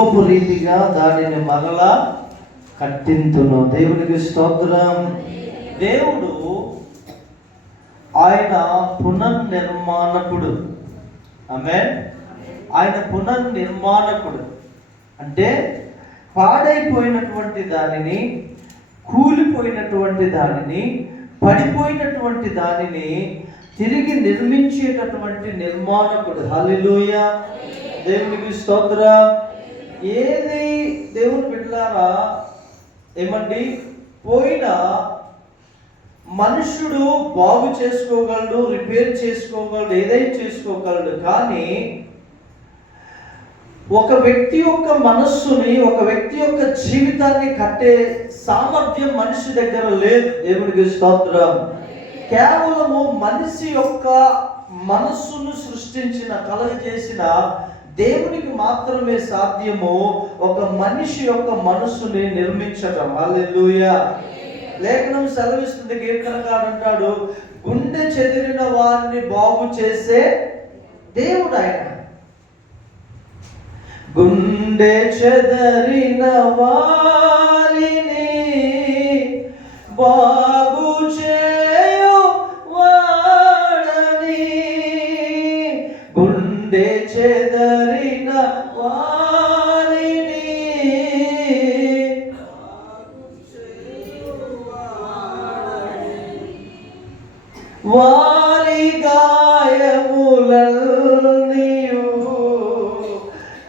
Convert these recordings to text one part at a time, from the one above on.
పూర్వపు రీతిగా దానిని మరలా కట్టింతును. దేవునికి స్తోత్రం. దేవుడు ఆయన పునర్నిర్మాణకుడు. ఆమె ఆయన పునర్నిర్మాణకుడు. అంటే పాడైపోయినటువంటి దానిని కూలిపోయినటువంటి దానిని పడిపోయినటువంటి దానిని తిరిగి నిర్మించేటటువంటి నిర్మాణకుడు. హలిలోయ దేవునికి స్తోత్ర. ఏది దేవుని బిడ్డలారా? ఏమండి? పోయిన మనుషుడు బాగు చేసుకోగలడు రిపేర్ చేసుకోగలడు ఏదైనా చేసుకోగలడు. కానీ ఒక వ్యక్తి యొక్క మనస్సుని ఒక వ్యక్తి యొక్క జీవితాన్ని కట్టే సామర్థ్యం మనిషి దగ్గర లేదు. దేవుడికి స్తోత్రం. కేవలము మనిషి యొక్క మనస్సును సృష్టించిన కలగజేసిన దేవునికి మాత్రమే సాధ్యము ఒక మనిషి యొక్క మనస్సుని నిర్మించటం. అల్లెలుయ లేఖనం సెలవిస్తుంది కీర్తనకారు అంటాడు గుండె చెదిరిన వారిని బాగు చేసే దేవుడు ఆయన. గుండె చెదరిన వారిని బాగు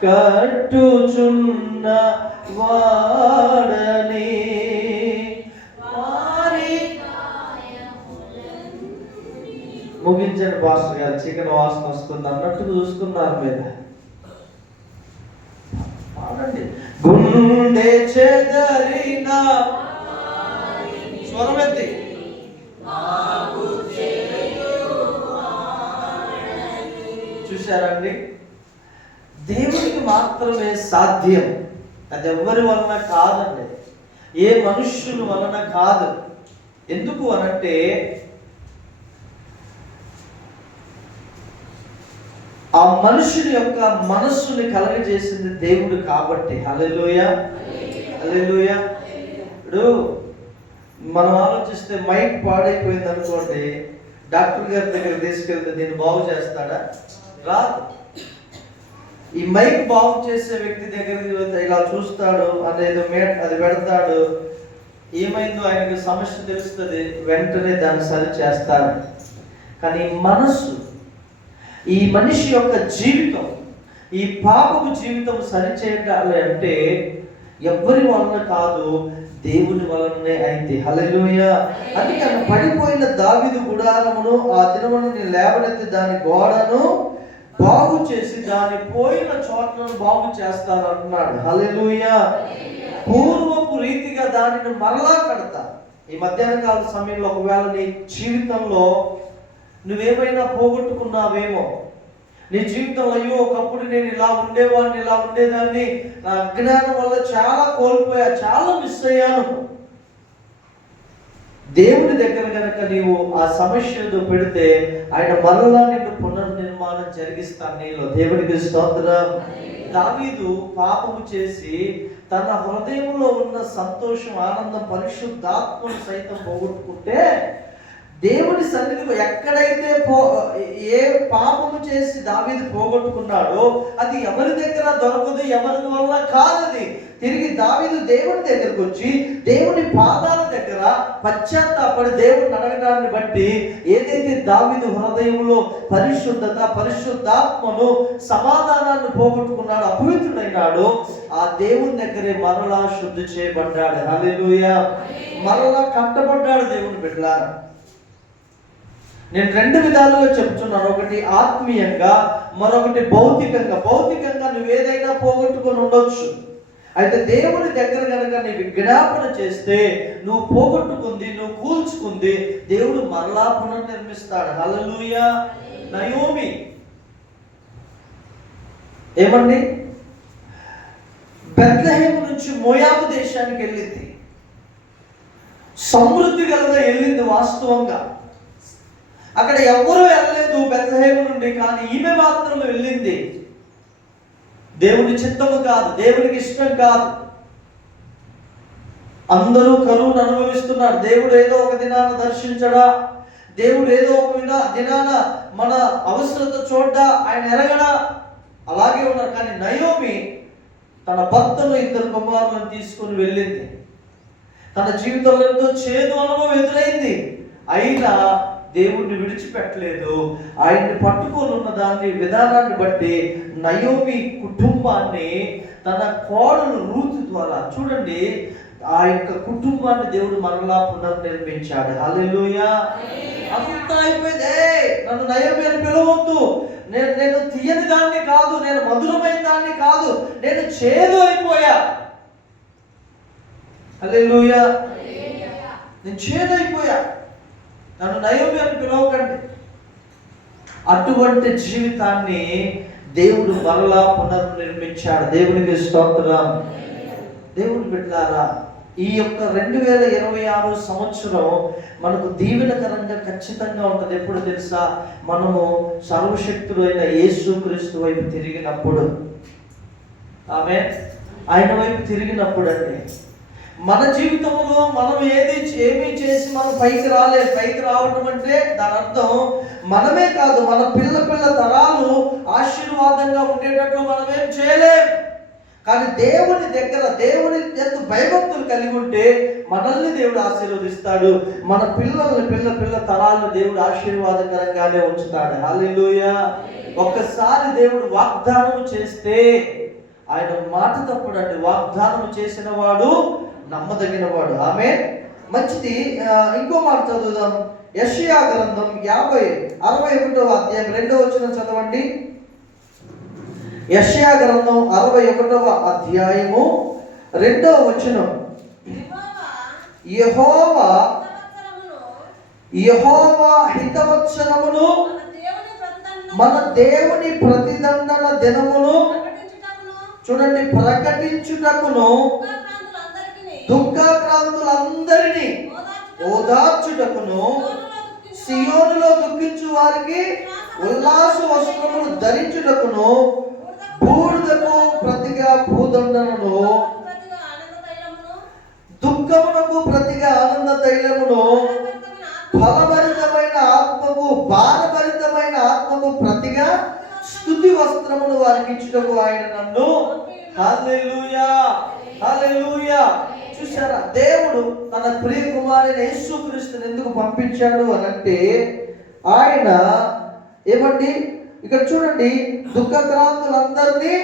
కట్టుచున్న వాడని. ముగించండి పాస్టర్ గారు చికెన్ వాసన వస్తుంది అన్నట్టు చూస్తున్నారు మీద. గుండె చెదరిన స్వరమెత్తి చూశారండి దేవునికి మాత్రమే సాధ్యం. అది ఎవరి వలన కాదండి. ఏ మనుష్యుల వలన కాదు. ఎందుకు అనంటే ఆ మనుషుని యొక్క మనస్సుని కలగజేసింది దేవుడు కాబట్టి. అలెలుయ అలెలుయ ఇప్పుడు మనం ఆలోచిస్తే మైక్ పాడైపోయింది అనుకోండి డాక్టర్ గారి దగ్గర తీసుకెళ్తే దీన్ని బాగు చేస్తాడా? రాదు. ఈ మైక్ బాగు చేసే వ్యక్తి దగ్గరికి వెళ్తే ఇలా చూస్తాడు అనేది మే అది పెడతాడు. ఏమైందో ఆయనకు సమస్య తెలుస్తుంది వెంటనే దాన్ని సరి చేస్తాడు. కానీ మనస్సు ఈ మనిషి యొక్క జీవితం ఈ పాపపు జీవితం సరిచేయాలి అంటే ఎవరి వలన కాదు దేవుని వలననే అయింది. హలలోయ అందుకే పడిపోయిన దావిదు గుడారమును ఆ దినమును నేను లేవనెత్తి దాని గోడను బాగు చేసి దాని పోయిన చోట్లను బాగు చేస్తాను అంటున్నాడు. హల్లెలూయ. పూర్వపు రీతిగా దానిని మరలా కడతా. ఈ మధ్యాహ్న కాల సమయంలో ఒకవేళ నీ జీవితంలో నువ్వేమైనా పోగొట్టుకున్నావేమో నీ జీవితంలో అయ్యో ఒకప్పుడు నేను ఇలా ఉండేవాడిని ఇలా ఉండేదాన్ని నా అజ్ఞానం వల్ల చాలా కోల్పోయా చాలా మిస్ అయ్యాను. దేవుని దగ్గర కనుక నీవు ఆ సమస్యతో పెడితే ఆయన మరలా నిన్ను నిర్మాణం జరిగిస్తాను నీలో దేవునికి స్తోత్రం. దావీదు పాపము చేసి తన హృదయంలో ఉన్న సంతోషం ఆనందం పరిశుద్ధాత్మను సైతం పోగొట్టుకుంటే దేవుడి సన్నిధిలో ఎక్కడైతే పో ఏ పాపము చేసి దావీదు పోగొట్టుకున్నాడో అది ఎవరి దగ్గర దొరకదు ఎవరి వల్ల కాదది. తిరిగి దావీదు దేవుని దగ్గరకు వచ్చి దేవుని పాదాల దగ్గర పశ్చాత్తాపడి దేవుడిని అడగడాన్ని బట్టి ఏదైతే దావీదు హృదయంలో పరిశుద్ధత పరిశుద్ధాత్మను సమాధానాన్ని పోగొట్టుకున్నాడు అపవిత్రుడైనాడు ఆ దేవుని దగ్గరే మరలా శుద్ధి చేయబడ్డాడు. హల్లెలూయా. మరలా కట్టబడ్డాడు దేవుని బిడ్డ నేను రెండు విధాలుగా చెప్తున్నాను. ఒకటి ఆత్మీయంగా మరొకటి భౌతికంగా. భౌతికంగా నువ్వు ఏదైనా పోగొట్టుకొని ఉండొచ్చు. అయితే దేవుని దగ్గర కనుక నీ విజ్ఞాపన చేస్తే నువ్వు పోగొట్టుకుంది నువ్వు కూల్చుకుంది దేవుడు మరలా పునర్నిర్మిస్తాడు. హలలుయ నయోమి. ఏమండి? బెత్లహేము నుంచి మోయాబు దేశానికి వెళ్ళింది. సమృద్ధి గలగా వెళ్ళింది వాస్తవంగా. అక్కడ ఎవరు వెళ్ళలేదు బెత్లహేము నుండి కానీ ఈమె మాత్రం వెళ్ళింది. దేవుని చిత్తము కాదు దేవునికి ఇష్టం కాదు. అందరూ కరువును అనుభవిస్తున్నారు. దేవుడు ఏదో ఒక దినాన దర్శించడా? దేవుడు ఏదో ఒక విధ దినాన మన అవసరత చూడ్డా? ఆయన ఎరగడా? అలాగే ఉన్నారు. కానీ నయోమి తన భర్తను ఇద్దరు కుమారులను తీసుకొని వెళ్ళింది. తన జీవితంలో ఎంతో చేదు అనుభవం ఎదురైంది. అయినా దేవుణ్ణి విడిచిపెట్టలేదు. ఆయన్ని పట్టుకొని ఉన్న దాన్ని విధానాన్ని బట్టి నయోమి కుటుంబాన్ని తన కోడలు రూతు ద్వారా చూడండి ఆ యొక్క కుటుంబాన్ని దేవుడు మరలా పునర్నిర్మించాడు. హల్లెలూయా. అంతా అయిపోయింది. "ఏయ్, నన్ను నయోమి అని పిలవద్దు. నేను నేను తీయని దాన్ని కాదు నేను మధురమైన దాన్ని కాదు నేను చేదు అయిపోయా. హల్లెలూయా. నేను చేదైపోయా నన్ను నయోమి అని పిలవకండి. అటువంటి జీవితాన్ని దేవుడు మరలా పునర్నిర్మించాడు. దేవునికి స్తోత్రం. దేవుని బిడ్డారా ఈ యొక్క రెండు వేల ఇరవై ఆరు సంవత్సరం మనకు దీవెనకరంగా ఖచ్చితంగా ఉంటుంది. ఎప్పుడు తెలుసా? మనము సర్వశక్తుడు అయిన యేసు క్రీస్తు వైపు తిరిగినప్పుడు. ఆమె ఆయన వైపు తిరిగినప్పుడు అండి మన జీవితంలో మనం ఏది ఏమి చేసి మనం పైకి రాలే పైకి రావడం అంటే దాని అర్థం మనమే కాదు మన పిల్ల పిల్ల తరాలు ఆశీర్వాదంగా ఉండేటట్లు మనం ఏం చేయలేం. కానీ దేవుని దగ్గర దేవుని ఎంత భయభక్తులు కలిగి ఉంటే మనల్ని దేవుడు ఆశీర్వదిస్తాడు. మన పిల్లల్ని పిల్ల పిల్ల తరాలను దేవుడు ఆశీర్వాదకరంగానే ఉంచుతాడు. హాలిలోయ ఒక్కసారి దేవుడు వాగ్దానం చేస్తే ఆయన మాట తప్పడండి. వాగ్దానం చేసిన వాడు నమ్మదగిన వాడు ఆమె మంచిది ఇంకో మాట చదువుదాం. యషియా గ్రంథం యాభై అరవై ఒకటో అధ్యాయం రెండో వచ్చిన చదవండి. యషయా గ్రంథం అరవై ఒకటవ అధ్యాయము రెండవ వచనం. యహోవా యహోవా హితవత్సరమును మన దేవుని ప్రతిదండన దినమును చూడండి ప్రకటించుటకును దుఃఖాక్రాంతులందరినీ ఓదార్చుటకును సియోనులో దుఃఖించు వారికి ఉల్లాస వస్త్రములు ధరించుటకును బూడిదకు ప్రతిగా భూదండను దుఃఖమునకు ప్రతిగా ఆనంద తైలమును ఫలభరితమైన ఆత్మకు భారభరితమైన ఆత్మకు ప్రతిగా స్థుతి వస్త్రమును వారికి ఇచ్చుటకు ఆయన నన్ను. హల్లెలూయా. చూసారా దేవుడు తన ప్రియ కుమారుని యేసుక్రీస్తుని ఎందుకు పంపించాడు అని అంటే ఆయన ఏమండి? ఇక్కడ చూడండి దుఃఖక్రాంతులందరినీ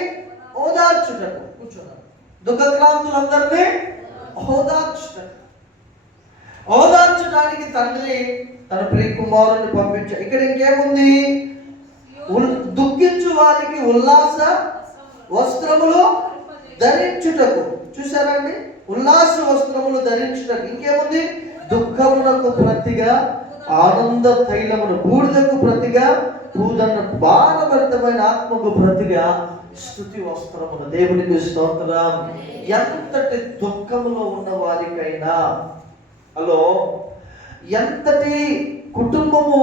ఓదార్చుటకు. కూర్చున్నాడు దుఃఖక్రాంతులందరినీ ఓదార్చుటకు. ఓదార్చడానికి తండ్రి తన ప్రియ కుమారుని పంపించాడు ఇక్కడ ఇంకేముంది? దుఃఖించు వారికి ఉల్లాస వస్త్రములు ధరించుటకు. చూసారండి ఉల్లాస వస్త్రములు ధరించుటకు ఇంకేముంది? దుఃఖమునకు ప్రతిగా ఆనంద తైలమును బూడిదకు ప్రతిగా పూదన్న బాణభరితమైన ఆత్మకు ప్రతిగా స్థుతి వస్త్రమును దేవునికి స్తోత్రం. ఎంతటి దుఃఖములో ఉన్న వారికైనా హలో ఎంతటి కుటుంబము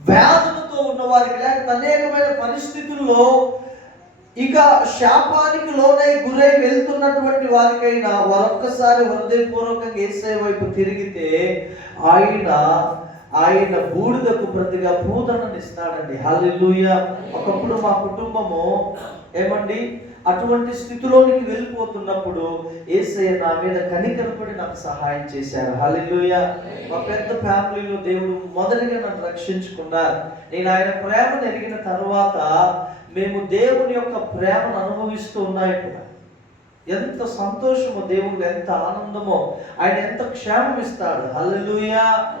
వ్యాధులతో ఉన్నవారికి లేకపోతే అనేకమైన పరిస్థితుల్లో ఇక శాపానికి లోనై గురై వెళ్తున్నటువంటి వారికైనా వారొక్కసారి హృదయపూర్వకంగా ఏసై వైపు తిరిగితే ఆయన ఆయన బూడిదకు ప్రతిగా పూతనని ఇస్తాడండి. హల్లెలూయా. ఒకప్పుడు మా కుటుంబము ఏమండి? అటువంటి స్థితిలోనికి వెళ్ళిపోతున్నప్పుడు ఏసయ్య నా మీద కనికరపడి నాకు సహాయం చేశారు. హల్లెలూయా. మా పెద్ద ఫ్యామిలీలో దేవుడు మొదటిగా నన్ను రక్షించుకున్నారు. నేను ఆయన ప్రేమను ఎరిగిన తర్వాత మేము దేవుని యొక్క ప్రేమను అనుభవిస్తూ ఉన్నాయట ఎంత సంతోషమో దేవుడు ఎంత ఆనందమో ఆయన ఎంత క్షేమం ఇస్తాడు హల్లెలూయా.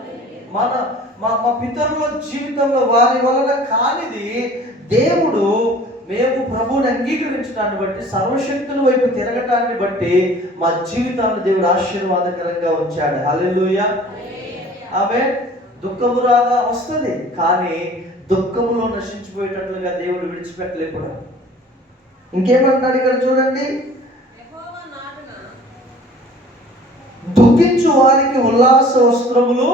మన మా మా పితరుల జీవితంలో వారి వలన కానిది దేవుడు మేము ప్రభువుని అంగీకరించడాన్ని బట్టి సర్వశక్తుల వైపు తిరగటాన్ని బట్టి మా జీవితాన్ని దేవుడు ఆశీర్వాదకరంగా ఉంచాడు. హల్లెలూయా. ఆమె దుఃఖము రాగా వస్తుంది. కానీ దుఃఖములో నశించిపోయేటట్లుగా దేవుడు విడిచిపెట్టలేకుండా. ఇంకేమంటున్నాడు ఇక్కడ చూడండి? దుఃఖించు వారికి ఉల్లాస వస్త్రములు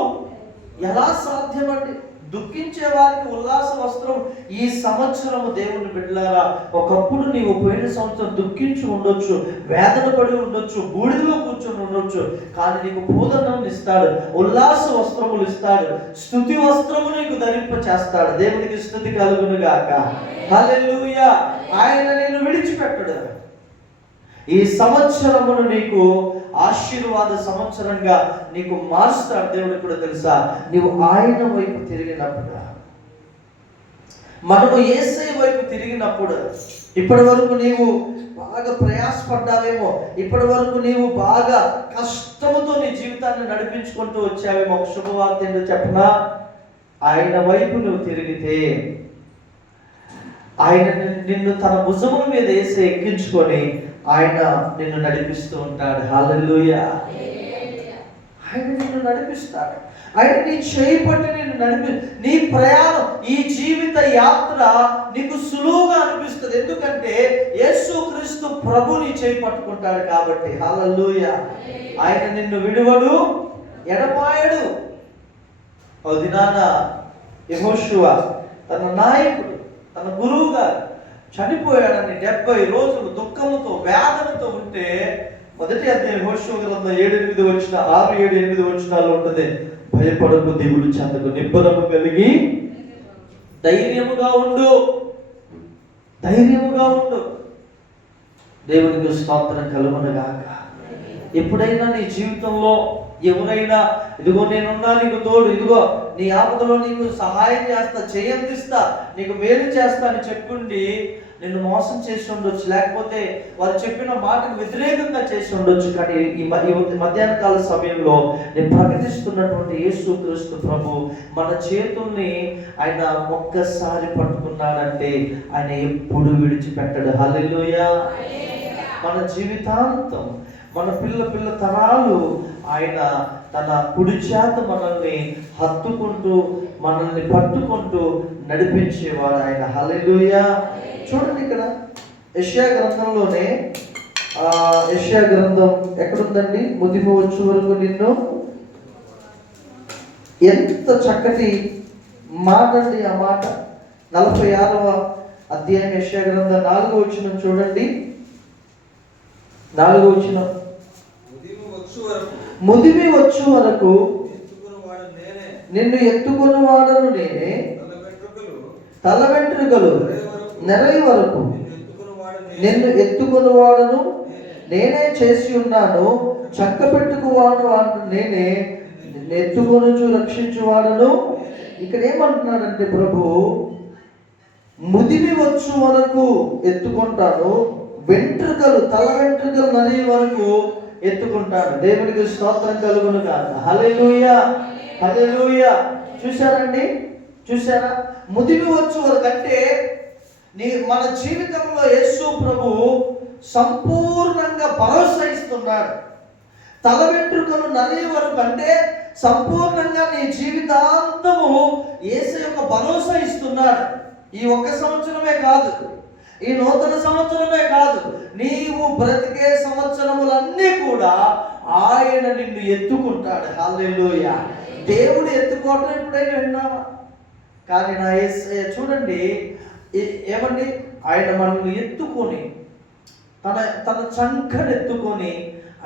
ఎలా సాధ్యమండి? దుఃఖించే వారికి ఉల్లాస వస్త్రం ఈ సంవత్సరము దేవుని బిడ్డలారా ఒకప్పుడు నీవు పోయిన సంవత్సరం దుఃఖించి ఉండొచ్చు వేదన పడి ఉండొచ్చు బూడిదలో కూర్చొని ఉండొచ్చు కానీ నీకు పూదనను ఇస్తాడు ఉల్లాస వస్త్రములు ఇస్తాడు స్థుతి వస్త్రము నీకు ధరింప చేస్తాడు దేవునికి స్థుతి కలుగును గాక ఆయన నిన్ను విడిచిపెట్టడు. ఈ సంవత్సరమును నీకు ఆశీర్వాద సంవత్సరంగా నీకు మారుస్తాడు దేవుడు కూడా తెలుసా? నీవు ఆయన వైపు తిరిగినప్పుడు? మనము ఏసై వైపు తిరిగినప్పుడు ఇప్పటి వరకు నీవు బాగా ప్రయాసపడ్డావేమో ఇప్పటి వరకు నీవు బాగా కష్టముతో నీ జీవితాన్ని నడిపించుకుంటూ వచ్చావేమో. ఒక శుభవార్త ఏంటో చెప్పనా? ఆయన వైపు నువ్వు తిరిగితే ఆయన నిన్ను- నిన్ను తన భుజముల మీద వేసి ఎక్కించుకొని ఆయన నిన్ను నడిపిస్తూ ఉంటాడు. హాలూయ ఆయన నిన్ను నడిపిస్తాడు. ఆయన నీ చేయి పట్టి నిన్ను నడిపి నీ ప్రయాణం ఈ జీవిత యాత్ర నీకు సులువుగా అనిపిస్తుంది. ఎందుకంటే యేసుక్రీస్తు ప్రభు నీ చేయి పట్టుకుంటాడు కాబట్టి. హాలూయ ఆయన నిన్ను విడువడు ఎడపాయడు ఓ దినాన యహోశివ తన నాయకుడు తన గురువు గారు చనిపోయాడని డెబ్బై రోజులు దుఃఖంతో వేదనతో ఉంటే మొదటి అధ్యాయం యెహోషువ గ్రంథం ఏడు ఎనిమిది వచ్చిన ఆరు ఏడు ఎనిమిది వచ్చినాలు ఉంటుంది. భయపడకు దేవుడు చెందకు నిబ్బరము కలిగి ధైర్యముగా ఉండు. ధైర్యముగా ఉండు. దేవునికి స్తోత్రం కలుగునగాక ఎప్పుడైనా నీ జీవితంలో ఎవరైనా ఇదిగో నేనున్నా నీకు తోడు ఇదిగో నీ ఆపదలో నీకు సహాయం చేస్తా చేయందిస్తా నీకు మేలు చేస్తా అని చెప్పుండి నిన్ను మోసం చేసి ఉండొచ్చు. లేకపోతే వారు చెప్పిన మాటకు వ్యతిరేకంగా చేసి ఉండొచ్చు. కానీ ఈ మధ్యాహ్న కాల సమయంలో నేను ప్రకటిస్తున్నటువంటి యేసు క్రీస్తు ప్రభు మన చేతుల్ని ఆయన ఒక్కసారి పట్టుకున్నాడంటే ఆయన ఎప్పుడు విడిచిపెట్టడు. హల్లెలూయా. మన జీవితాంతం మన పిల్ల పిల్ల తరాలు ఆయన తన కుడి చేత మనల్ని హత్తుకుంటూ మనల్ని పట్టుకుంటూ నడిపించేవాడు ఆయన. హల్లెలూయా. చూడండి ఇక్కడ యష్యా గ్రంథంలోనే యష్యా గ్రంథం ఎక్కడుందండి? ముదిమ వచ్చే వరకు నిన్ను. ఎంత చక్కటి మాట అండి ఆ మాట. నలభై ఆరవ అధ్యాయం యష్యా గ్రంథం నాలుగో వచ్చిన చూడండి. నాలుగో వచ్చిన ఉదయం వచ్చు వరకు. ముదిమి వచ్చు వరకు నిన్ను ఎత్తుకున్న వాడను నేనే. తల వెంట్రుకలు నెరయి వరకు నిన్ను ఎత్తుకున్న వాడను నేనే. చేసి ఉన్నాను. చక్క పెట్టుకువాడు వాడు నేనే. ఎత్తుకొనుచు రక్షించువాడను ఇక్కడ ఏమంటున్నాడంటే ప్రభు ముదిమి వచ్చు వరకు ఎత్తుకుంటాను. వెంట్రుకలు తల వెంట్రుకలు నది వరకు ఎత్తుకుంటాను. దేవునికి స్తోత్రం కలుగును కాదు హలెలుయ హలెలుయ చూశారండి? చూసారా ముదిమి వచ్చు వరకు నీ మన జీవితంలో యేసు ప్రభు సంపూర్ణంగా భరోసా ఇస్తున్నాడు. తల వెంట్రుకలు నలిగే వరకు అంటే సంపూర్ణంగా నీ జీవితాంతము యేసు యొక్క భరోసా ఇస్తున్నాడు. ఈ ఒక్క సంవత్సరమే కాదు. ఈ నూతన సంవత్సరమే కాదు నీవు బ్రతికే సంవత్సరములన్నీ కూడా ఆయన నిన్ను ఎత్తుకుంటాడు. హల్లెలూయ. దేవుడు ఎత్తుకోవటం ఎప్పుడైనా విన్నావా? కానీ నా చూడండి ఏమండి? ఆయన మనల్ని ఎత్తుకొని తన తన చంకను ఎత్తుకొని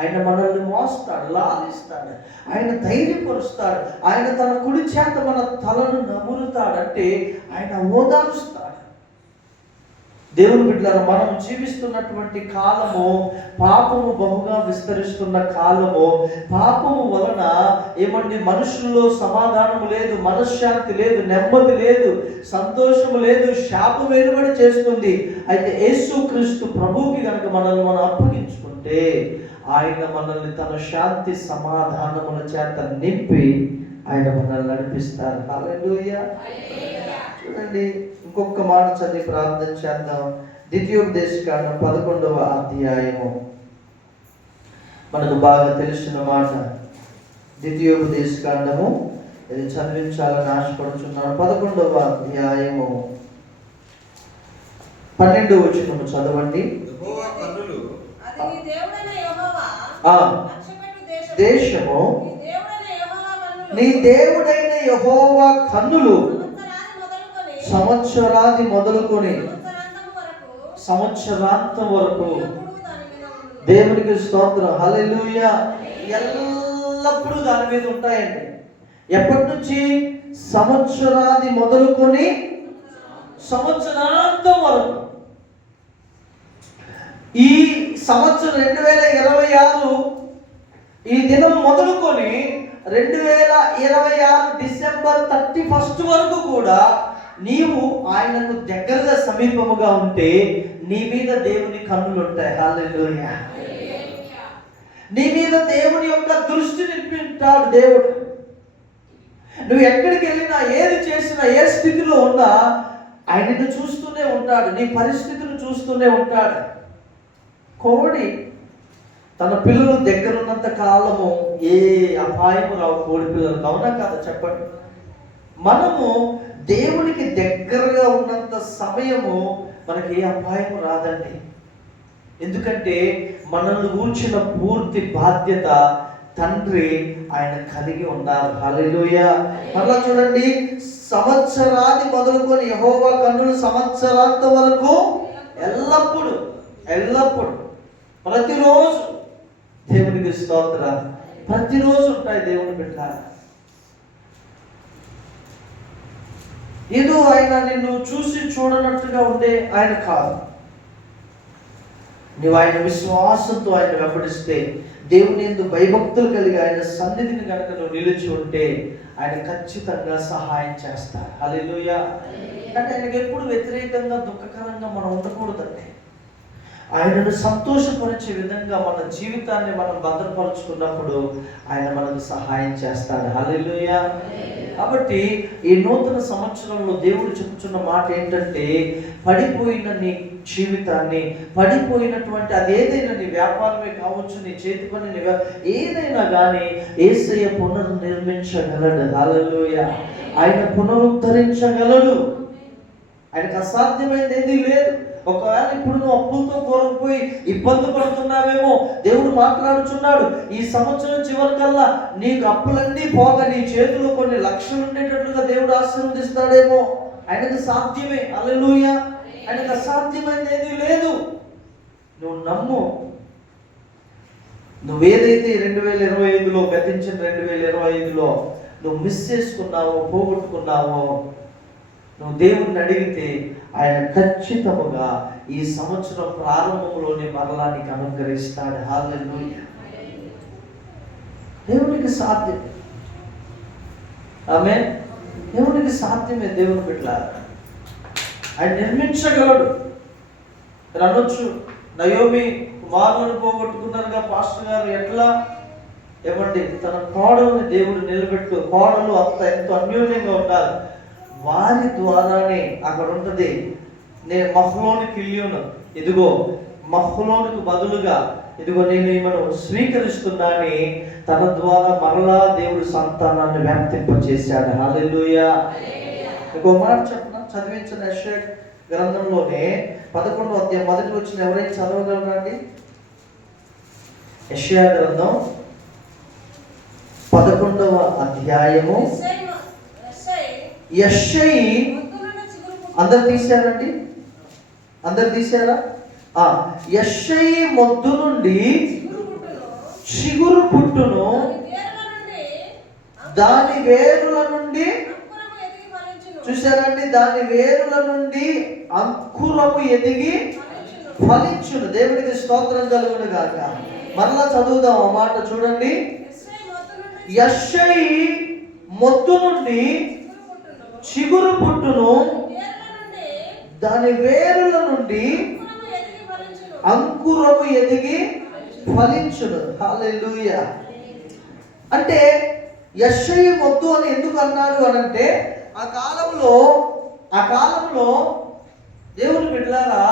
ఆయన మనల్ని మోస్తాడు లాలిస్తాడు ఆయన ధైర్యపరుస్తాడు ఆయన తన కుడి చేత మన తలను నములుతాడంటే ఆయన ఓదారుస్తాడు. దేవుని బిడ్డలారా మనం జీవిస్తున్నటువంటి కాలము పాపము బహుగా విస్తరిస్తున్న కాలము. పాపము వలన ఏమండి మనుషుల్లో సమాధానము లేదు మనశ్శాంతి లేదు నెమ్మది లేదు సంతోషము లేదు శాపం వెలువడి చేస్తుంది. అయితే యేసుక్రీస్తు ప్రభువుకి కనుక మనల్ని మనం అప్పగించుకుంటే ఆయన మనల్ని తన శాంతి సమాధానముల చేత నింపి ఆయన మనల్ని నడిపిస్తారు. చూడండి. ఇంకొక మాట చదివి ప్రార్థన చేద్దాం. ద్వితీయోపదేశ కాండం పదకొండవ అధ్యాయము. మనకు బాగా తెలిసిన మాట. ద్వితీయోపదేశ కాండము ఇది చదివించాలని ఆశపడుచున్నాను. పదకొండవ అధ్యాయము. పన్నెండు వచ్చినము చదవండి. యెహోవా కన్నులు. అది నీ దేవుడైన యెహోవా. ఆ. లక్ష్యపెట్టు దేశము. దేశము. నీ దేవుడైన యెహోవా కన్నులు నీ దేవుడైన యహోవా కన్నులు సంవత్సరాది మొదలుకొని సంవత్సరాంతం వరకు. దేవునికి స్తోత్రం. హల్లెలూయా. ఎల్లప్పుడూ దాని మీద ఉంటాయండి. ఎప్పటి నుంచి? సంవత్సరాది మొదలుకొని సంవత్సరాంతం వరకు. ఈ సంవత్సరం రెండు వేల ఇరవై ఆరు ఈ దినం మొదలుకొని రెండు వేల ఇరవై ఆరు డిసెంబర్ థర్టీ ఫస్ట్ వరకు కూడా నీవు ఆయనకు దగ్గరగా సమీపముగా ఉంటే నీ మీద దేవుని కన్నులు ఉంటాయి. హల్లెలూయా నీ మీద దేవుని యొక్క దృష్టి నిలిపింటాడు దేవుడు. నువ్వు ఎక్కడికి వెళ్ళినా ఏది చేసినా ఏ స్థితిలో ఉన్నా ఆయన చూస్తూనే ఉంటాడు. నీ పరిస్థితులు చూస్తూనే ఉంటాడు. కోడి తన పిల్లలు దగ్గరున్నంత కాలము ఏ అపాయము రావు కోడి పిల్లలు అవునా కదా? చెప్పండి. మనము దేవునికి దగ్గరగా ఉన్నంత సమయము మనకి ఏ అపాయం రాదండి. ఎందుకంటే మనల్ని కూర్చిన పూర్తి బాధ్యత తండ్రి ఆయన కలిగి ఉన్నారు. హలోయ మరలా చూడండి సంవత్సరాది మొదలుకొని యహోవా కన్నులు సంవత్సరాంత వరకు ఎల్లప్పుడు ఎల్లప్పుడు ప్రతిరోజు దేవునికి స్తోత్ర ప్రతిరోజు ఉంటాయి దేవుని పెట్టాలి ఏదో ఆయన నిన్ను చూసి చూడనట్టుగా ఉంటే ఆయన కాదు. నువ్వు ఆయన విశ్వాసంతో ఆయన వెంబడిస్తే దేవుని ఎందు భయభక్తులు కలిగి ఆయన సన్నిధిని కనుక నువ్వు నిలిచి ఉంటే ఆయన ఖచ్చితంగా సహాయం చేస్తారు. హల్లెలూయ. కానీ ఆయనకి ఎప్పుడు వ్యతిరేకంగా దుఃఖకరంగా మనం ఉండకూడదండి. ఆయనను సంతోషపరిచే విధంగా మన జీవితాన్ని మనం భద్రపరుచుకున్నప్పుడు ఆయన మనకు సహాయం చేస్తాడు. హలోయ కాబట్టి ఈ నూతన సంవత్సరంలో దేవుడు చెప్తున్న మాట ఏంటంటే పడిపోయిన నీ జీవితాన్ని పడిపోయినటువంటి అది ఏదైనా నీ వ్యాపారమే కావచ్చు నీ చేతి పని ఏదైనా కానీ ఏసయ్య పునర్నిర్మించగలడు. హలోయ ఆయన పునరుద్ధరించగలడు. ఆయనకు అసాధ్యమైనది ఏదీ లేదు. ఒకవేళ ఇప్పుడు నువ్వు అప్పులతో కూరకుపోయి ఇబ్బంది పడుతున్నావేమో దేవుడు మాట్లాడుచున్నాడు ఈ సంవత్సరం చివరికల్లా నీకు అప్పులన్నీ పోక నీ చేతిలో కొన్ని లక్షలు ఉండేటట్లుగా దేవుడు ఆశీర్వదిస్తాడేమో. ఆయనకు సాధ్యమే. అల్లెలూయ ఆయనకు అసాధ్యమైనది లేదు. నువ్వు నమ్ము. నువ్వేదైతే రెండు వేల ఇరవై ఐదులో గతించిన రెండు వేల ఇరవై ఐదులో నువ్వు మిస్ చేసుకున్నావో పోగొట్టుకున్నావో నువ్వు దేవుణ్ణి అడిగితే ఆయన ఖచ్చితముగా ఈ సంవత్సరం ప్రారంభంలోనే మరలా నీకు అనుగ్రహిస్తాడు. హాలను దేవునికి సాధ్యం. ఆమె దేవునికి సాధ్యమే దేవుని బిడ్డ ఆయన నిర్మించగలడు. మీరు అనొచ్చు నయోమి కుమారులను పోగొట్టుకున్నారుగా పాస్టర్ గారు. ఎట్లా? ఏమండి? తన కోడల్ని దేవుడు నిలబెట్టు కోడలు అంత ఎంతో అన్యోన్యంగా ఉండాలి. వారి ద్వారానే అక్కడ ఉంటది. నేను మహ్లోనికి ఇల్లును ఇదిగో మహ్లోనికి బదులుగా ఇదిగో నేను ఈమెను స్వీకరిస్తున్నానని తన ద్వారా మరలా దేవుడు సంతానాన్ని వ్యాప్తింపచేశాడు. హల్లెలూయా. ఇంకో మాట చెప్పన? చదివించిన గ్రంథంలోనే పదకొండవ అధ్యాయం మొదటి వచ్చిన ఎవరైనా చదవగలరండి యెషయా గ్రంథం పదకొండవ అధ్యాయము. ఎస్ఐ అందరు తీశారండి అందరు తీశారా ఆ మొద్దు నుండి చిగురు పుట్టును. దాని వేరుల నుండి దాని చూసారండి దాని వేరుల నుండి అంకురము ఎదిగి ఫలించును. దేవుడికి స్తోత్రం కలుగును గాక మరలా చదువుదాం ఆ మాట చూడండి ఎస్ఐ మొద్దు నుండి చిగురు పుట్టును. దాని వేరుల నుండి అంకురము ఎదిగి ఫలించును. అంకురము అంటే యశ్వయి వద్దు అని ఎందుకు అన్నాడు అని అంటే ఆ కాలంలో ఆ కాలంలో దేవుని బిడ్డలారా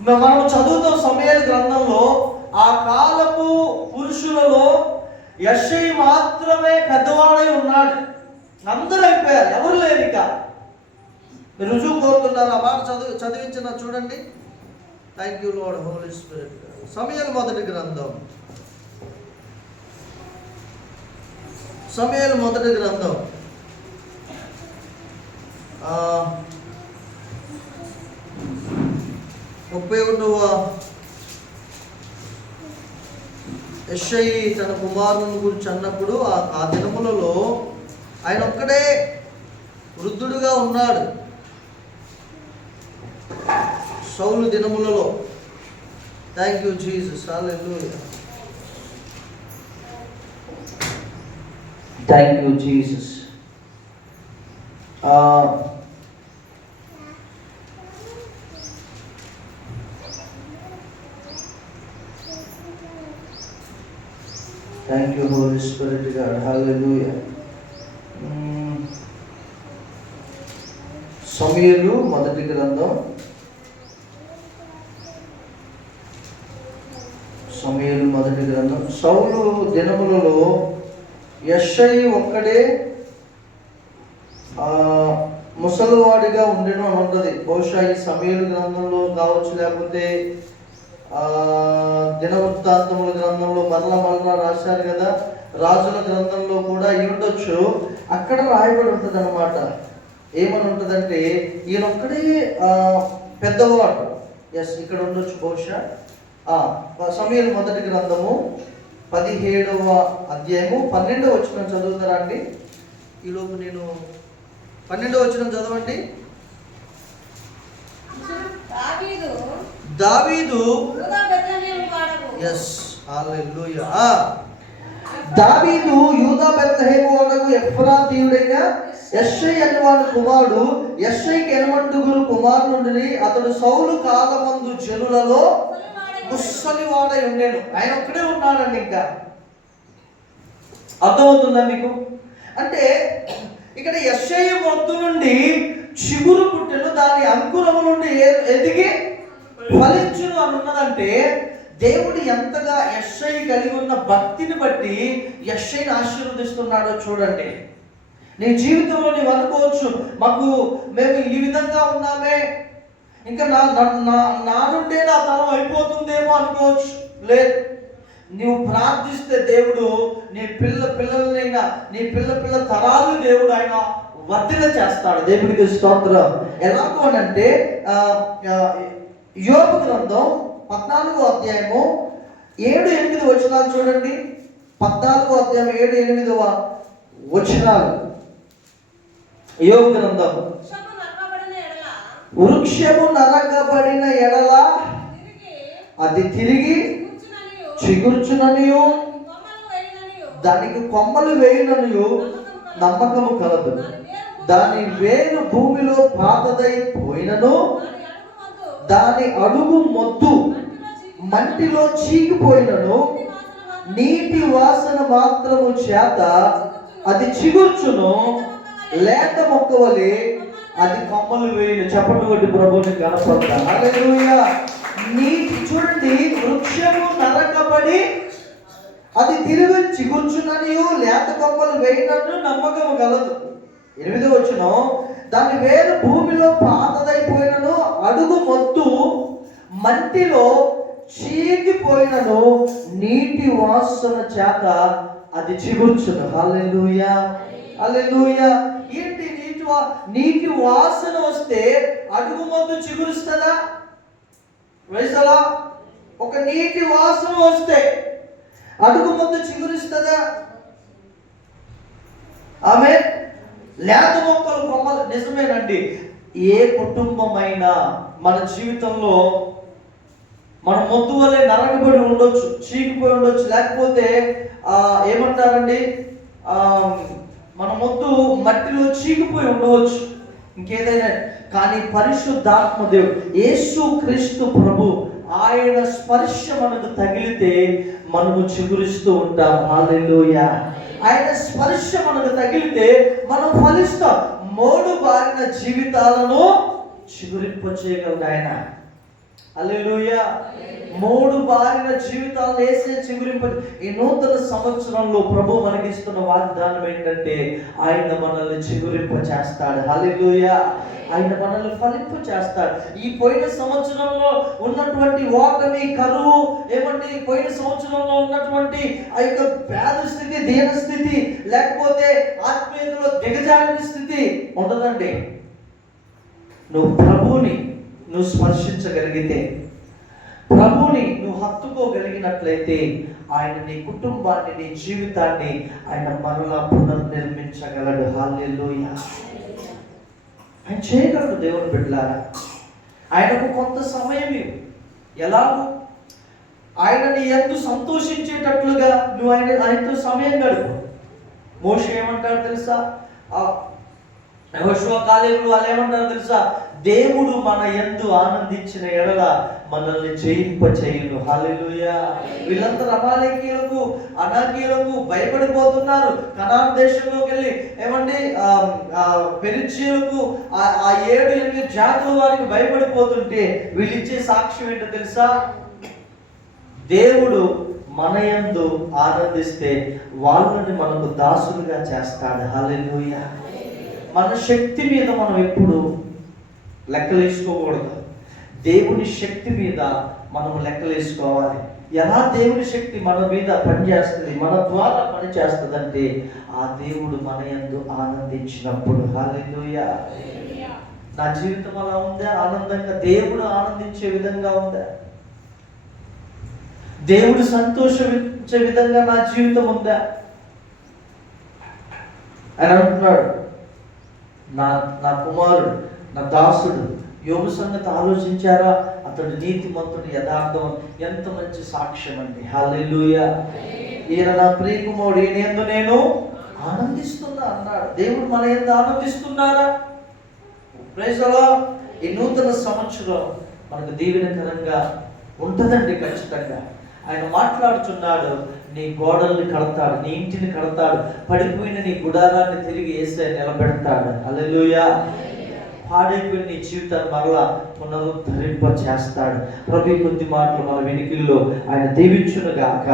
మనం చదువుతాం సమయాల గ్రంథంలో ఆ కాలపు పురుషులలో యశ్వయి మాత్రమే పెద్దవాడై ఉన్నాడు అందరూ అయిపోయారు ఎవరు లేరు ఇక. రుజువు కోరుతున్నారు ఆ మాట చదువు చదివించిన చూడండి. Thank you lord holy spirit సమయాలు మొదటి గ్రంథం. సమయాలు మొదటి గ్రంథం. ముప్పై ఒకటవ యశ్ఐ తన కుమారుని గురించి అన్నప్పుడు ఆ దినములలో ఆయన ఒక్కడే వృద్ధుడుగా ఉన్నాడు. సౌలు దినములలో. Thank you Jesus hallelujah thank you Jesus thank you holy spirit God hallelujah సమయలు మొదటి గ్రంథం. సమయలు మొదటి గ్రంథం. సౌలు దినములలో యశ్ఐ ఒక్కడే ముసలివాడిగా ఉండడం ఉంటుంది బహుశా ఈ సమయలు గ్రంథంలో కావచ్చు లేకపోతే దినవృత్తాంతముల గ్రంథంలో మరలా మరలా రాశారు కదా. రాజుల గ్రంథంలో కూడా ఉండొచ్చు. అక్కడ రాయబడి ఉంటుంది అనమాట ఏమని ఉంటుందంటే ఈయన ఒక్కడే పెద్దవాడు. ఎస్ ఇక్కడ ఉండొచ్చు బహుశా. సమయలు మొదటి గ్రంథము పదిహేడవ అధ్యాయము పన్నెండవ వచ్చిన చదువుతారా అండి? ఈలోపు నేను పన్నెండవ వచ్చిన చదవండి. దావీదు. ఎస్ హల్లెలూయా దావీదు యూదా బెత్లెహేము వాడకు ఎఫ్రాతీయుడైన యెషై అని వాడి కుమారుడు. యెషైకి ఎనమండుగురు కుమారులుండి అతడు సౌలు కాలమందు జనులలో ముసలివాడై ముసలివాడై ఉండేను. ఆయన ఒక్కడే ఉన్నాడండి ఇంకా. అర్థమవుతుందా మీకు? అంటే ఇక్కడ యశ్ఐ మొద్దు నుండి చిగురు పుట్టెను. దాని అంకురము నుండి ఎదిగి ఫలించును అని ఉన్నదంటే దేవుడు ఎంతగా యశ్ఐ కలిగి ఉన్న భక్తిని బట్టి యశ్ఐని ఆశీర్వదిస్తున్నాడో చూడండి. నీ జీవితంలో నీవు అనుకోవచ్చు మాకు మేము ఈ విధంగా ఉన్నామే. ఇంకా నా నా- నా నుండే నా తరం అయిపోతుందేమో అనుకోవచ్చు. లేదు. నువ్వు ప్రార్థిస్తే దేవుడు నీ పిల్ల పిల్లలనైనా నీ పిల్ల పిల్ల తరాలు దేవుడు ఆయన వర్ధన చేస్తాడు. దేవుడికి స్తోత్రం. ఎలాగో అంటే యోగ గ్రంథం పద్నాలుగో అధ్యాయము ఏడు ఎనిమిది వచనాలు చూడండి. పద్నాలుగో అధ్యాయం ఏడు ఎనిమిదవ వచనాలు. యోగ గ్రంథం వృక్షము నరగబడిన ఎడల వృక్షము నరకబడిన ఎడల అది తిరిగి కూర్చుననియు, చిగుర్చుననియు దానికి కొమ్మలు వేయుననియు నమ్మకము కలదు. దాని వేరు భూమిలో పాతదై పోయినను దాని అడుగు మొద్దు మంటిలో చీకిపోయినను నీటి వాసన మాత్రం మాత్రము చేత అది చిగుర్చును లేత మొక్క వలె అది కొమ్మలు వేయను. చెప్పండి కొట్టి ప్రభుని కనపడతా నీటి చూడండి వృక్షము నరకబడి అది తిరిగి చిగుర్చుననియు లేత కొమ్మలు వేయినట్టు నమ్మకం కలదు ఎనిమిది వచ్చిన దాని వేరు భూమిలో పాతదైపోయినను అడుగు మొత్తు మట్టిలో చీకిపోయినను నీటి వాసన చేత అది చిగుర్చును. హల్లెలూయా. హల్లెలూయా. ఏంటి నీటి వా నీటి వాసన వస్తే అడుగు మొద్దు చిగురుస్తుందా? వైసలా ఒక నీటి వాసన వస్తే అడుగు ముందు చిగురుస్తుందా? ఆమె లేత మొక్కలు కొమ్మలు. నిజమేనండి. ఏ కుటుంబమైనా మన జీవితంలో మన మొద్దు వల్లే నరకబడి ఉండొచ్చు చీకిపోయి ఉండొచ్చు. లేకపోతే ఏమంటారండి? మన మొద్దు మట్టిలో చీకిపోయి ఉండవచ్చు. ఇంకేదైనా. కానీ పరిశుద్ధాత్మ దేవుడు యేసు క్రీస్తు ప్రభు ఆయన స్పర్శ మనకు తగిలితే మనము చిగురిస్తూ ఉంటాం. హాలెలూయా ఆయన స్పర్శ మనకు తగిలితే మనం ఫలిస్తాం. మోడు బారిన జీవితాలను చిగురింప చేయగలడు ఆయన. అల్లెలుయ మూడు బారిన జీవితాలు వేసే చిగురింప ఈ నూతన సంవత్సరంలో ప్రభు మనకిస్తున్న వాగ్దానం ఏంటంటే ఆయన మనల్ని చిగురింప చేస్తాడు అల్లెలుయ ఆయన మనల్ని ఫలింపు చేస్తాడు. ఈ పోయిన సంవత్సరంలో ఉన్నటువంటి ఓటమి కరువు ఏమంటే పోయిన సంవత్సరంలో ఉన్నటువంటి ఆ యొక్క పేద స్థితి దీన స్థితి లేకపోతే ఆత్మీయతలో దిగజారిన స్థితి ఉండదండి. నువ్వు ప్రభువుని నువ్వు స్పర్శించగలిగితే ప్రభువుని నువ్వు హత్తుకోగలిగినట్లయితే ఆయన నీ కుటుంబాన్ని నీ జీవితాన్ని ఆయన మరలా పునర్నిర్మించగలడు. హాల్యలోయ ఆయన చేయగలడు దేవుని బిడ్డలారా ఆయనకు కొంత సమయం ఎలాగో? ఆయనని ఎందు సంతోషించేటట్లుగా నువ్వు ఆయన ఆయనతో సమయం గడుపు. మోష ఏమంటాడు తెలుసా? ఆ యెహోషువ వాళ్ళు ఏమంటారు తెలుసా? దేవుడు మన ఎందు ఆనందించిన ఎడల మనల్ని జయింప చేయును హల్లెలూయా వీళ్ళందరూ అమాలేకీయులకు అనాకీయులకు భయపడిపోతున్నారు. కనాన్ దేశంలోకి వెళ్ళి ఏమండి ఆ, ఆ, ఏడు ఎనిమిది జాతుల వారికి భయపడిపోతుంటే వీళ్ళు ఇచ్చే సాక్ష్యం ఏంటో తెలుసా? దేవుడు మన యందు ఆనందిస్తే వాళ్ళని మనకు దాసులుగా చేస్తాడు. హల్లెలూయా. మన శక్తి మీద మనం ఎప్పుడు లెక్కలు వేసుకోకూడదు దేవుని శక్తి మీద మనం లెక్కలేసుకోవాలి. ఎలా దేవుని శక్తి మన మీద పనిచేస్తుంది మన ద్వారా పనిచేస్తుందంటే ఆ దేవుడు మన యందు ఆనందించినప్పుడు. హల్లెలూయా. నా జీవితం అలా ఉందా? ఆనందంగా దేవుడు ఆనందించే విధంగా ఉందా? దేవుడు సంతోషించే విధంగా నా జీవితం ఉందా? అని అంటున్నాడు నా నా కుమారుడు నా దాసుడు. యోగు సంగతి ఆలోచించారా? అతడు నీతిమంతుడు యథార్థం. ఎంత మంచి సాక్ష్యం అండి. హల్లెలూయా. ఈయన నా ప్రియకుమారుడు. ఈయన ఎందు నేను ఆనందిస్తున్నా అన్నాడు. దేవుడు మన ఎంత ఆనందిస్తున్నారా? ప్రేసలో ఈ నూతన సంవత్సరం మనకు దీవెనకరంగా ఉంటుందండి ఖచ్చితంగా. ఆయన మాట్లాడుతున్నాడు. నీ గోడల్ని కడతాడు. నీ ఇంటిని కడతాడు. పడిపోయిన నీ గుడారాన్ని తిరిగి వేసే నిలబెడతాడు. అల్లెలుయా పాడైపోయిన నీ జీవితాన్ని మరలా పునరుద్ధరింప చేస్తాడు ప్రభు కొద్ది మాటలు మన వెనుకల్లో ఆయన దీవించును గాక.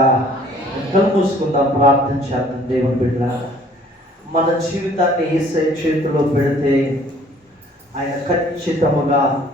కళ్ళు మూసుకుందాం ప్రార్థన చేద్దాం దేవుని బిడ్డ. మన జీవితాన్ని ఏసై చేతిలో పెడితే ఆయన ఖచ్చితముగా